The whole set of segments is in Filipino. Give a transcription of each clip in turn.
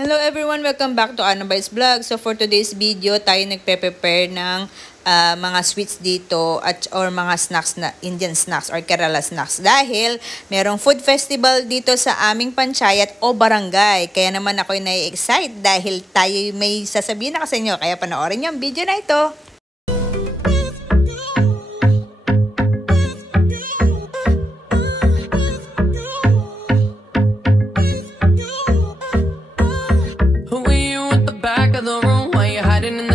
Hello everyone! Welcome back to Anoby's Vlog. So for today's video, tayo nagpe-prepare ng mga sweets dito or mga snacks na Indian snacks or Kerala snacks. Dahil merong food festival dito sa aming panchayat o barangay. Kaya naman ako'y nai-excite dahil tayo may sasabihin na sa inyo. Kaya panoorin niyo ang video na ito.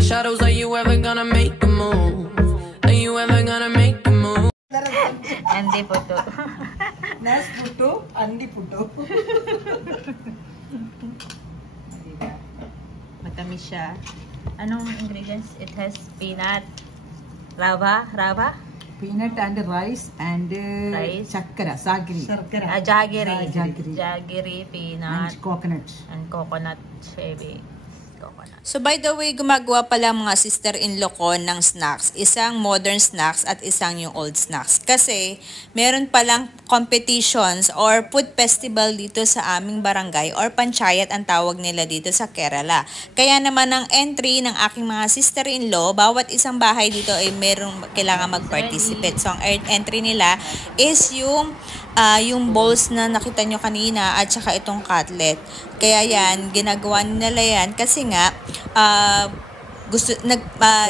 Shadows, are you ever gonna make a move? Are you ever gonna make a move? Andi puto. Nas puto, andi puto. Matamis siya. Anong ingredients? It has peanut, rava, Peanut and rice and rice. Chakkara, sagri. Jaggery, peanut, And coconut shaving. So by the way, gumagawa pala mga sister-in-law ko ng snacks. Isang modern snacks at isang yung old snacks. Kasi meron palang competitions or food festival dito sa aming barangay or panchayat ang tawag nila dito sa Kerala. Kaya naman ang entry ng aking mga sister-in-law, bawat isang bahay dito ay merong kailangan mag-participate. So ang entry nila is yung bowls na nakita nyo kanina at saka itong cutlet. Kaya yan, ginagawa nila yan kasi nga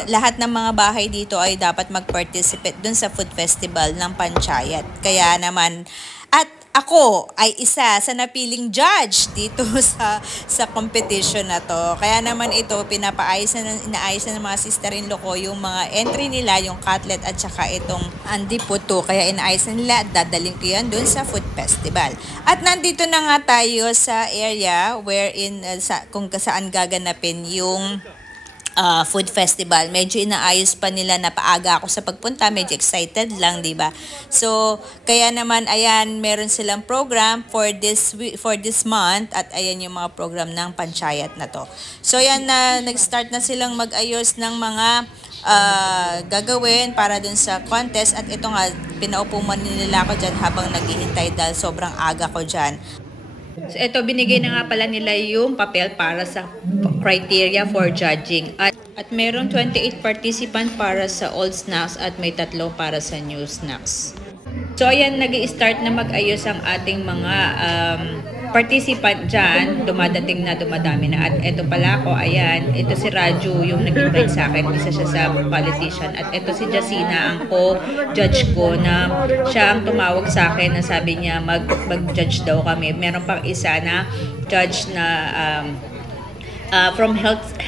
lahat ng mga bahay dito ay dapat mag-participate dun sa food festival ng panchayat. Kaya naman, at ako ay isa sa napiling judge dito sa competition na to. Kaya naman ito, inaayos na ng mga sister-in-law ko yung mga entry nila, yung cutlet at saka itong andi puto. Kaya inaayos na nila at dadaling ko yan dun sa food festival. At nandito na nga tayo sa area wherein kung saan gaganapin yung food festival. Medyo inaayos pa nila, napaaga ako sa pagpunta, medyo excited lang, 'di ba? So, kaya naman ayan, meron silang program for this month at ayan yung mga program ng panchayat na to. So, ayan na nag-start na silang mag-ayos ng mga gagawin para dun sa contest at ito nga, pinaupo man nila ako dyan habang naghihintay dahil sobrang aga ko dyan. So, ito, binigay na nga pala nila yung papel para sa criteria for judging. At meron 28 participant para sa old snacks at may 3 para sa new snacks. So, ayan, nag-i-start na mag-ayos ang ating mga participant dyan. Dumadami na. At ito pala ako, ayan, ito si Raju, yung nag-invite sa akin. Isa siya sa politician. At ito si Jacina, ang co-judge ko, na siya ang tumawag sa akin na sabi niya mag-judge daw kami. Meron pang isa na judge na from health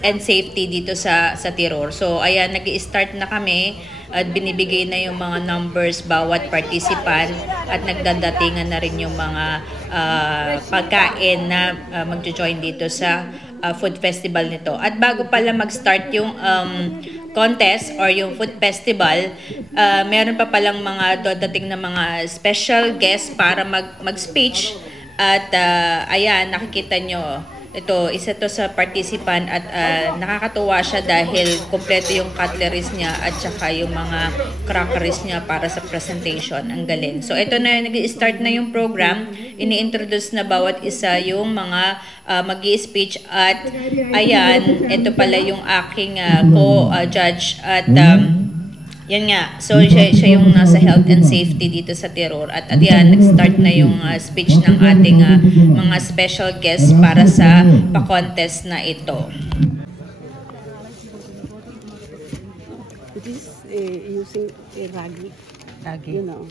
and safety dito sa Tiror. So, ayan, nag-i-start na kami at binibigay na yung mga numbers bawat participant at nagdadatingan na rin yung mga pagkain na magjo-join dito sa food festival nito. At bago pala mag-start yung contest or yung food festival, meron pa palang mga dadating na mga special guests para mag-speech at ayan, nakikita nyo. Ito, isa to sa participant at nakakatuwa siya dahil kompleto yung cutleries niya at saka yung mga crockeries niya para sa presentation. Ang galing. So, ito na, nag-start na yung program. Ini-introduce na bawat isa yung mga mag-i-speech at ayan, ito pala yung aking co-judge at yan nga, so siya yung nasa health and safety dito sa Tiror. At yan, nag-start na yung speech ng ating mga special guests para sa pa-contest na ito. It is using a ragi, you know.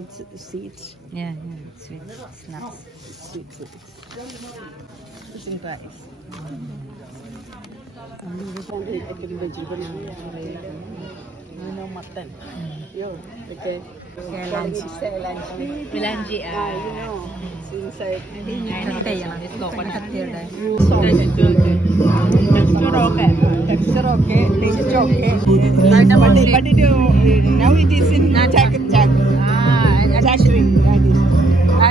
It's seeds. Yeah, sweet snacks. Sweet snacks. Sweet rice. Mutton. Yo, okay. Melanji. You know, inside. It's coconut here. texture okay, taste okay. But now it is in jackfruit.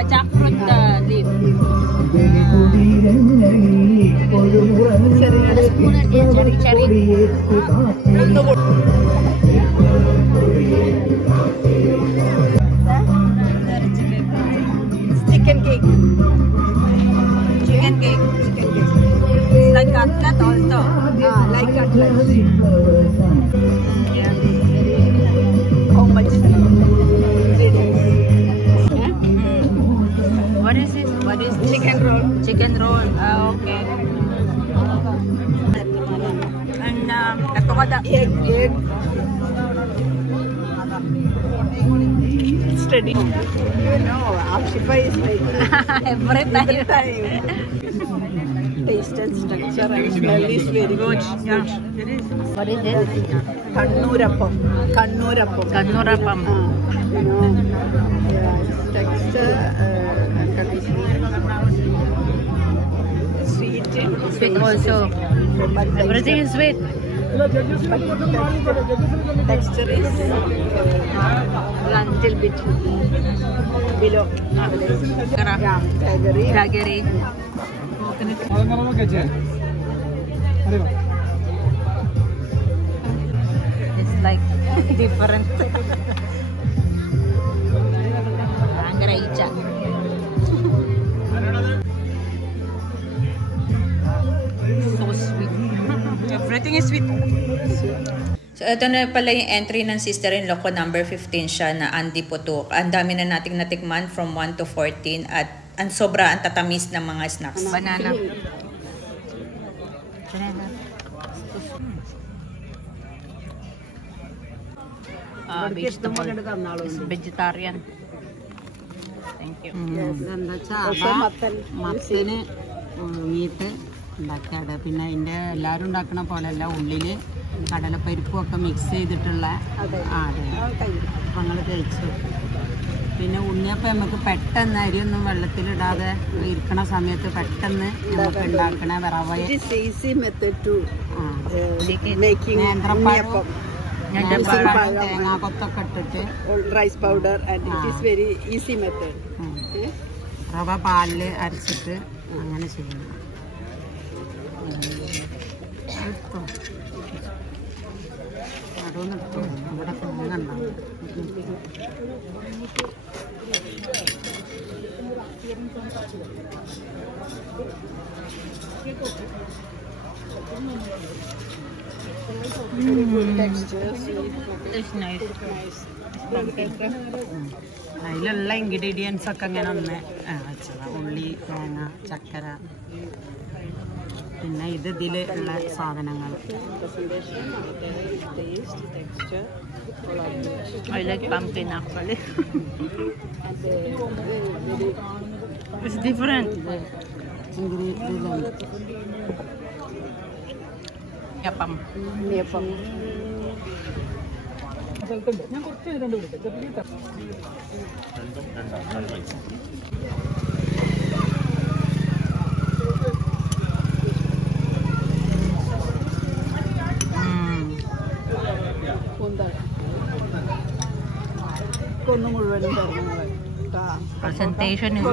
Jackfruit leaf. Cherry. Chicken cake. No, like cutlets. How much? What is it? What is this? Chicken roll. Chicken roll. Okay. And ito kada. Egg. Steady. You know, Shifa is like Every time. Taste and structure and smell is very good. Yeah. What is it? Kannurappam. Kannurappam. You know, yeah, texture and condition. Sweet. Sweet also. But Everything is sweet. texture is little bit below. Yeah, jaggery. Jaggery. It's like different. Angaraija. So sweet. Everything is sweet. So, ito na pala yung entry ng sister-in-law ko, number 15 siya, na Andy Putok. Ang dami na nating natikman from 1 to 14 at ang sobra ang tatamis ng mga snacks. Banana. Vegetable. It's vegetarian. Thank you. മത്തന് പുഴുങ്ങിയിട്ട് ഉണ്ടാക്കിയത്. പിന്നെ അതിൻ്റെ എല്ലാവരും ഉണ്ടാക്കണ പോലെയല്ല, ഉള്ളിൽ കടലപ്പരിപ്പും ഒക്കെ മിക്സ് ചെയ്തിട്ടുള്ള അതെ അപ്പം ഞങ്ങൾ കഴിച്ചു. പിന്നെ ഉണ്ണിയപ്പം നമുക്ക് പെട്ടെന്ന് അരിയൊന്നും വെള്ളത്തിലിടാതെ ഇരിക്കണ സമയത്ത് പെട്ടെന്ന് നമുക്ക് ഉണ്ടാക്കണ റവയെ നേന്ത്രപ്പഴം തേങ്ങാക്കൊത്തൊക്കെ ഇട്ടിട്ട് rice powder and it is very easy method. റവ പാലിൽ അരച്ചിട്ട് അങ്ങനെ ചെയ്യണം. അതൊന്നും എടുത്തു അവിടെ തേങ്ങ അതിലുള്ള ഇൻഗ്രീഡിയൻസ് ഒക്കെ ഇങ്ങനെ ഒന്ന് വെച്ചതാ. ഉള്ളി, തേങ്ങ, ചക്കര, പിന്നെ ഇതിലുള്ള സാധനങ്ങൾ. I like pumpkin actually. It's different. Yapam. Presentation is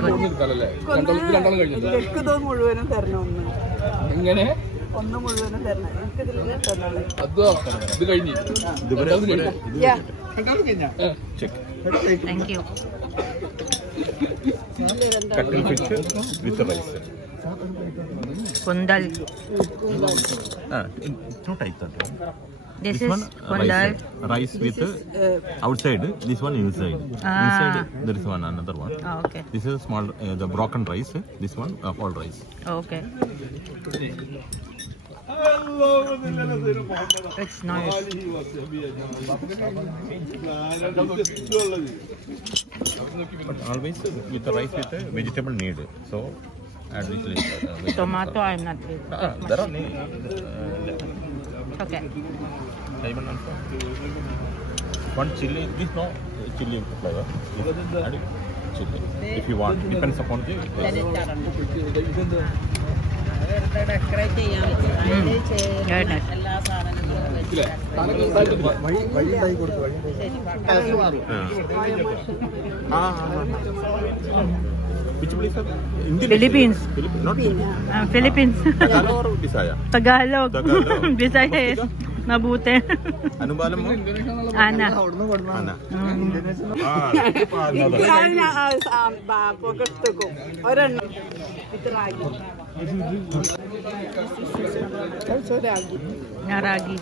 good. മുഴുവനും തരണമെന്ന് ഒന്ന് മുഴുവനും തരണം. Thank you. Cuttlefish with rice. Kundal. Two types of rice. This This is one kundal. rice with outside. This one inside. Inside there is one another one. Oh, okay. This is small the broken rice. This one whole rice. Okay. It's nice. But always with the rice with a vegetable need. So add little. Tomato I'm not with. There are Okay. lemon also. One chili. This no chili flavor. Add chili if you want. Depends upon the. Decorate ചെയ്യാൻ Very nice. എല്ലാ സാധനങ്ങളും Which place? Philippines. Not Philippines. Tagalog or Bisaya? Tagalog. Tagalog. Visayas. Mabuti. Ano ba alam mo? Ana. Ana. gusto ko. Oran, ito lagi. Also ragi. Ragi.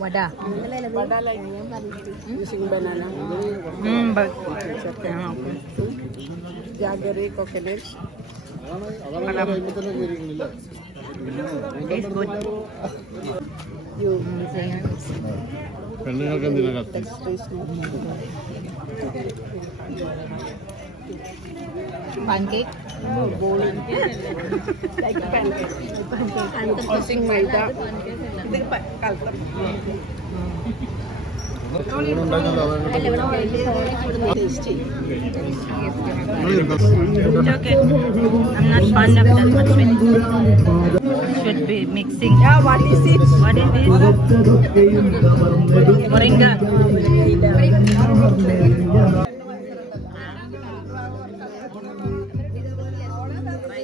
Wada. Vada like using banana. Jaggery, coconut. It's good. You പെണ്ണുങ്ങൾക്ക് എന്തിനാ കത്തി? Pancake. bowling like pancake. Using maida. Tasty. It's okay. I'm not fond of that much sweet. Should be mixing. Yeah, what is it? What is this? Moringa.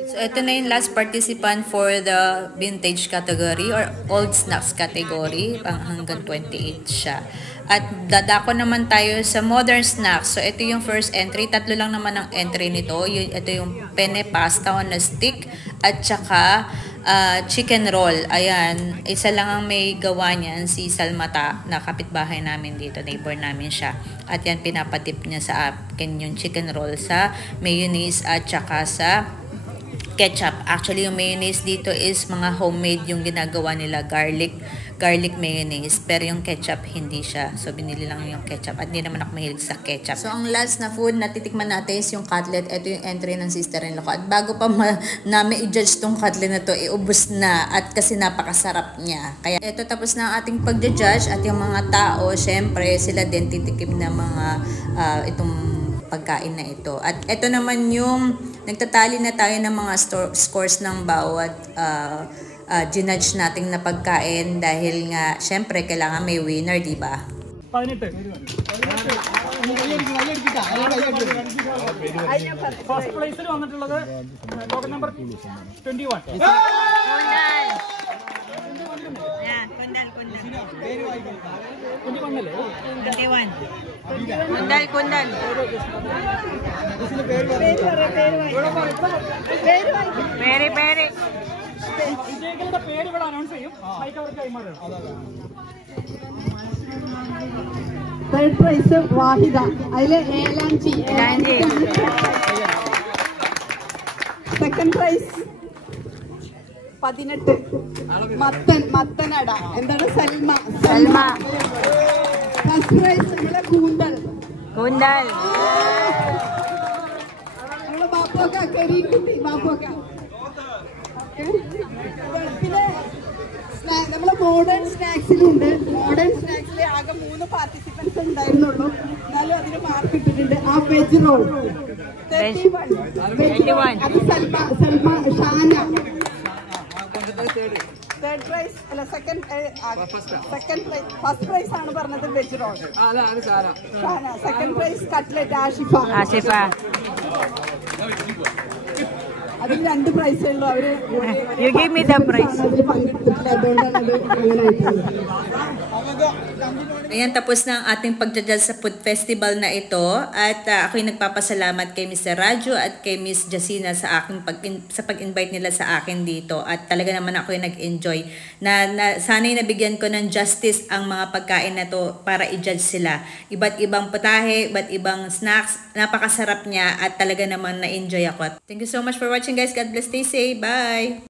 So, ito na yung last participant for the vintage category or old snacks category. Hanggang 28 siya. At dadako naman tayo sa modern snacks. So, ito yung first entry. 3 lang naman ang entry nito. Ito yung penne pasta on a stick at saka chicken roll. Ayan. Isa lang ang may gawa niyan, si Salmata, na kapitbahay namin dito. Neighbor namin siya. At yan, pinapatip niya sa akin yung chicken roll sa mayonnaise at saka sa ketchup. Actually, yung mayonnaise dito is mga homemade yung ginagawa nila, garlic mayonnaise. Pero yung ketchup, hindi siya. So, binili lang yung ketchup. At hindi naman ako mahilig sa ketchup. So, ang last na food na titikman natin is yung cutlet. Ito yung entry ng sister-in-law ko. At bago pa namin i-judge tong cutlet na to, iubos na. At kasi napakasarap niya. Kaya, ito tapos na ang ating pag-judge. At yung mga tao, syempre, sila din titikim na mga itong pagkain na ito. At ito naman yung nagtatali na tayo ng mga scores ng bawat ginudge nating na pagkain dahil nga syempre kailangan may winner, di ba? 18. ഫസ്റ്റ് പ്ലേസിൽ വന്നിട്ടുള്ളത് token number 21. Kundal. Peri. വിജയികളുടെ പേര് ഇവിടെ അനൗൺസ് ചെയ്യും. മൈക്ക് അവർക്ക് കൈമാറും. Third prize Vahida. അതില് ഏലാഞ്ചി. Second prize 18. മത്തനട. എന്താണ്? സൽമ. First prize നമ്മളെ കൂന്തൽ. നമ്മളെ ബാപ്പൊക്ക കരീക്കുട്ടി ബാപ്പൊക്ക. പിന്നെ നമ്മളെ മോഡേൺ സ്നാക്സിലുണ്ട്. മോഡേൺ സ്നാക്സിൽ ആകെ 3 പാർട്ടിസിപ്പൻസ് ഉണ്ടായിരുന്നുള്ളൂ. എന്നാലും അതിന് മാർക്ക് ഇട്ടിട്ടുണ്ട്. ആ വെജ് റോൾ 31. അത് സൽമ ഷാന. തേർഡ് പ്രൈസ് അല്ല സെക്കൻഡ് പ്രൈസ്. ഫസ്റ്റ് പ്രൈസ് ആണ് പറഞ്ഞത് veg roll Shana. Second prize cutlet Ashifa. അതിൽ 2 പ്രൈസേ ഉള്ളൂ. അവര് You give me the prize. അതിൽ പങ്കെടുത്തിട്ടില്ല. അതുകൊണ്ടാണ് അത് അങ്ങനെ ആയിട്ടുള്ളത്. Ayan, tapos na ang ating pagdadal sa food festival na ito. At ako'y nagpapasalamat kay Mr. Radyo at kay Miss Jacina sa aking pag-invite nila sa akin dito. At talaga naman ako'y nag-enjoy. Sana'y nabigyan ko ng justice ang mga pagkain na to para i-judge sila. Iba't ibang putahe, iba't ibang snacks. Napakasarap niya at talaga naman na-enjoy ako. Thank you so much for watching, guys. God bless. Stay safe. Bye!